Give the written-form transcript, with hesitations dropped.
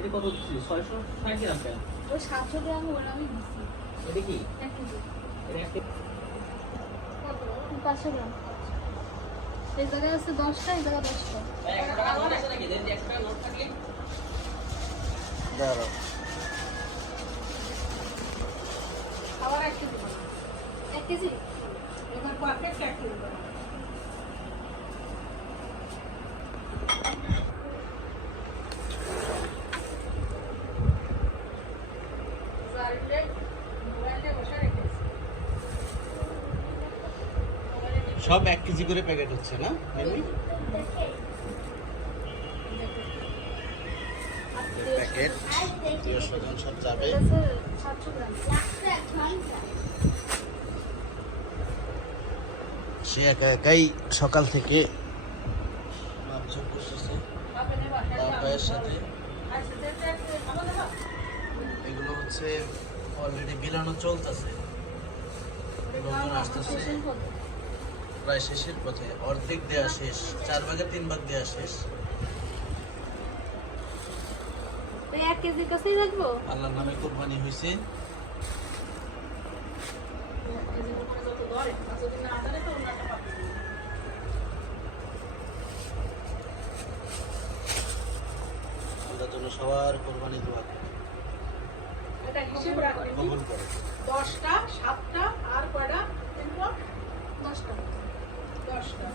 এটা কত দিচ্ছি? 660 গ্রাম কেন? ওই 700 গ্রাম ওরা আমি দিছি। এটা কি? 1 কেজি। এটা একটা কত? 500 গ্রাম। এই জায়গায় আছে 10টা, এই জায়গায় 10টা। টাকা নোট আছে নাকি? দেন 100 টাকা নোট থাকলে দাঁড়াও। আবার 1 কেজি বানাও। 1 কেজি? এবার পারফেক্ট 1 কেজি বানাও। সব 1 কেজি করে প্যাকেট হচ্ছে না মেনলি? প্যাকেট আত্মীয় স্বজন সব যাবে। 700 গ্রাম। সে একা একাই সকাল থেকে মাপঝোপ করতেছে বাবার সাথে। এগুলো হচ্ছে অলরেডি বিলানো চলতেছে, লোকজন আসতেছে, প্রায় শেষের পথে, অর্ধেক দেওয়া শেষ, 4 ভাগের 3 ভাগ দেওয়া শেষ। তো 1 কেজির কাছেই রাখবো? আল্লাহর নামে কোরবানি হয়েছে। আল্লাহর জন্য সবার কোরবানি দোয়া করে, এটা হিসেব রাখবেন কবুল করে। 10টা 7টা আর কয়টা? 10টা। 10টা